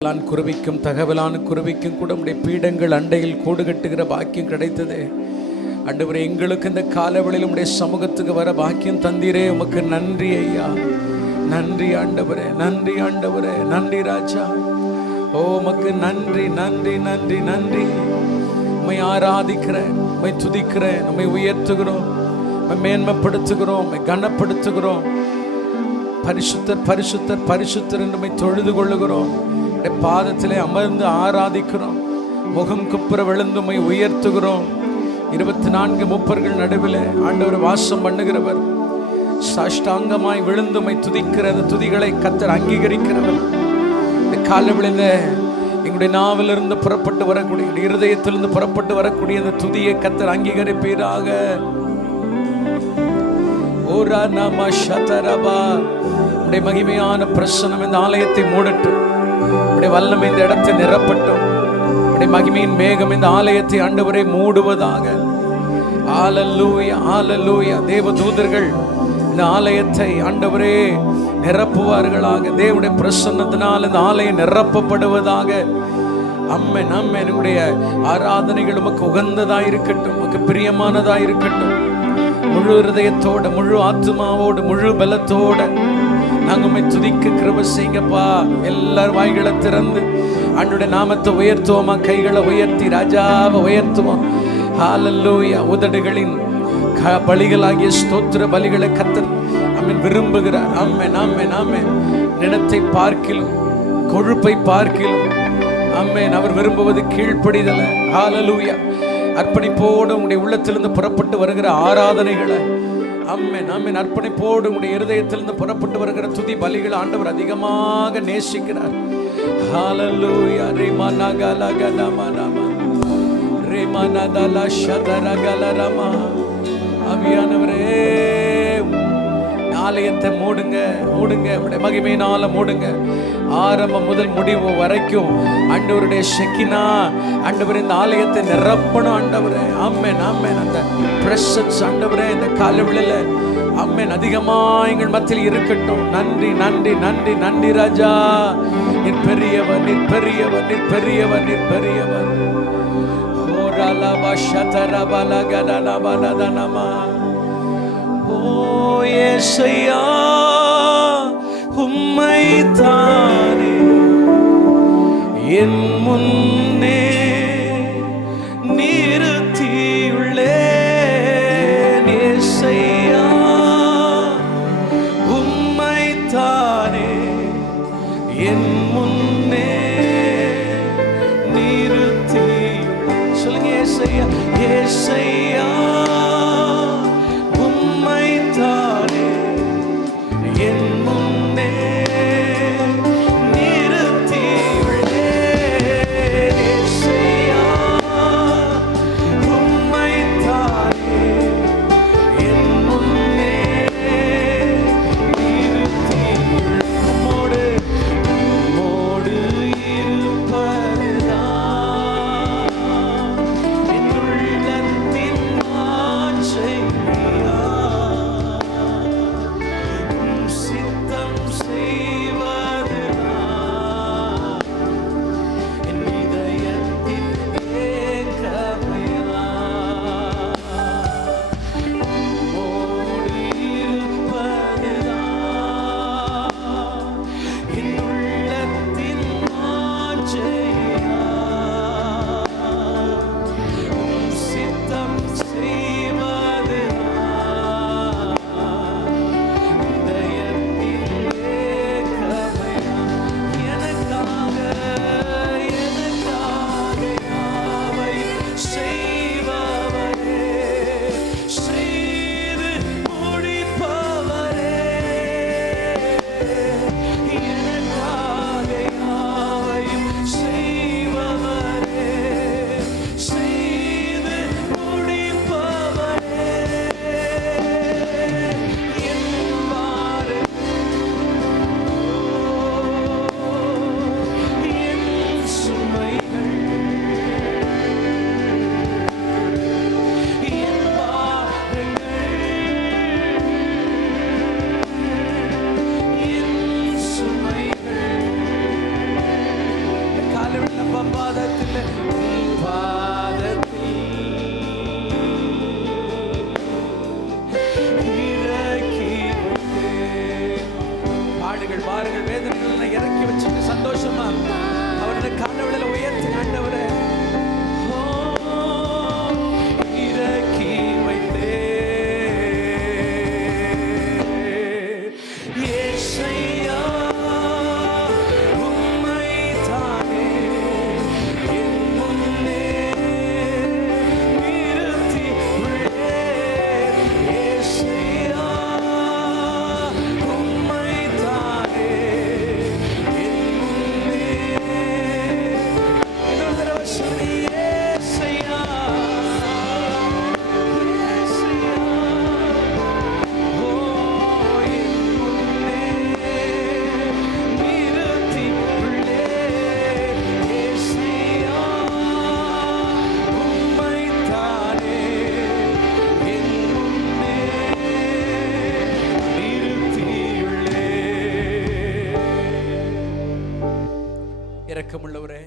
குருவிக்கும் தகவலான குருவிக்கும் கூட உடைய பீடங்கள் அண்டையில் கூடு கட்டுகிற பாக்கியம் கிடைத்தது. ஆண்டவரே, எங்களுக்கு இந்த காலவெளியில் உடைய சமூகத்துக்கு வர பாக்கியம் தந்தீரே, உமக்கு நன்றி ஐயா. நன்றி ஆண்டவரே, நன்றி ஆண்டவரே, நன்றி ராஜா. ஓ உமக்கு நன்றி நன்றி நன்றி நன்றி. உம்மை ஆராதிக்கிறேன், உம்மை துதிக்கிறேன், உம்மை உயர்த்துகிறோம், உம்மை மேன்மைப்படுத்துகிறோம், உம்மை கனப்படுத்துகிறோம். பரிசுத்தர் பரிசுத்தர் பரிசுத்தர் என்று உம்மை தொழுது கொள்ளுகிறோம். பாதத்திலே அமர்ந்து ஆராதிக்கிறோம், முகம் குப்புற விழுந்து உம்மை உயர்த்துகிறோம். 24 மூப்பர்கள் நடுவில் ஆண்டவர் வாசம் பண்ணுகிறவர். சாஷ்டாங்கமாய் விழுந்து உம்மை துதிக்கிற அந்த துதிகளை கர்த்தர் அங்கீகரிக்கிறவர். இந்த காலவெளியில எங்களுடைய நாவிலிருந்து புறப்பட்டு வரக்கூடிய, இருதயத்திலிருந்து புறப்பட்டு வரக்கூடிய அந்த துதியை கர்த்தர் அங்கீகரிப்பீராக. ஓரா நாம ஷதரபா. உடைய மகிமையான பிரசன்னம் இந்த ஆலயத்தை மூடட்டும். உடைய வல்லமை இந்த இடத்தை நிரப்பட்டும். உடைய மகிமையின் மேகம் இந்த ஆலயத்தை ஆண்டவரை மூடுவதாக. ஹல்லேலூயா ஹல்லேலூயா. தேவ தூதர்கள் இந்த ஆலயத்தை ஆண்டவரே நிரப்புவார்களாக. தேவனுடைய பிரசன்னத்தினால் இந்த ஆலயம் நிரப்பப்படுவதாக. அம்மன் அம்மன். என்னுடைய ஆராதனைகள் உமக்கு உகந்ததாக இருக்கட்டும், உமக்கு பிரியமானதாக இருக்கட்டும். முழு இருதயத்தோட, முழு ஆத்மாவோடு, முழு பலத்தோட நாங்கள் உம்மை துதிக்க கிருபை செய்யுங்கப்பா. எல்லாரும் வாய்களை திறந்து ஆண்டவருடைய நாமத்தை உயர்த்துவோமா? கைகளை உயர்த்தி ராஜாவை உயர்த்துவோம். ஹல்லேலூயா. உதடுகளின் பலிகளாகிய ஸ்தோத்திர பலிகளை கர்த்தர் அம்மன் விரும்புகிறார். ஆமென் ஆமென் ஆமென். நிலத்தை பார்க்கிலும் கொழுப்பை பார்க்கிலும் ஆமென் அவர் விரும்புவது கீழ்ப்படிதல. ஹல்லேலூயா. அர்ப்பணிப்போடு உங்களுடைய உள்ளத்திலிருந்து புறப்பட்டு வருகிற ஆராதனைகளை ஆமென் ஆமென் அர்ப்பணிப்போடு உங்களுடைய இருதயத்திலிருந்து புறப்பட்டு வருகிற துதி பலிகளை ஆண்டவர் அதிகமாக நேசிக்கிறார். ஹல்லேலூயா. ரேமானா கலகலமனமா ரேமானா தலா ஷதரகலரமா. ஆவியானவரே, ஆலயத்தை மூடுங்க மூடுங்க, உடைய மகிமையினால மூடுங்க. ஆரம்பம் முதல் முடிவு வரைக்கும் ஆண்டவருடைய ஷெக்கினா ஆண்டவரே இந்த ஆலயத்தை நிரப்பணும் ஆண்டவரே. ஆமென் ஆமென். அந்த பிரசன்ஸ் ஆண்டவரே இந்த காலவெளியில ஆமென் அதிகமா எங்கள் மத்தியில் இருக்கட்டும். நன்றி நன்றி நன்றி நன்றி ராஜா. நீர் பெரியவர், நீர் பெரியவர், நீர் பெரியவர், நீர் பெரியவர். ஓரலா பஷதரா பலகதனா பனதனமா. ஓ இயேசுயா, உம்மை தானே என் முன்னே நிறுத்தியுள்ளேன். இயேசுயா, உம்மை தானே என் முன்னே நிறுத்தியுள்ளேன். சொல்லுங்க இயேசுயா. இயேசுயா, Yes. பாருங்கள், வேதனைகள் இறக்கி வச்சுட்டு சந்தோஷமா அவருடைய காலவெளியில உயர்த்தி ஆண்டவரே இறக்கி வைத்தே ஏசையா உம்மை தானே என் முன்னே நிறுத்தி உள்ளேன். ஏசையா உம்மை தானே என் முன்னே. இன்னொரு தடவை சொல்லி ஏசையா இரக்கமுள்ளவரே,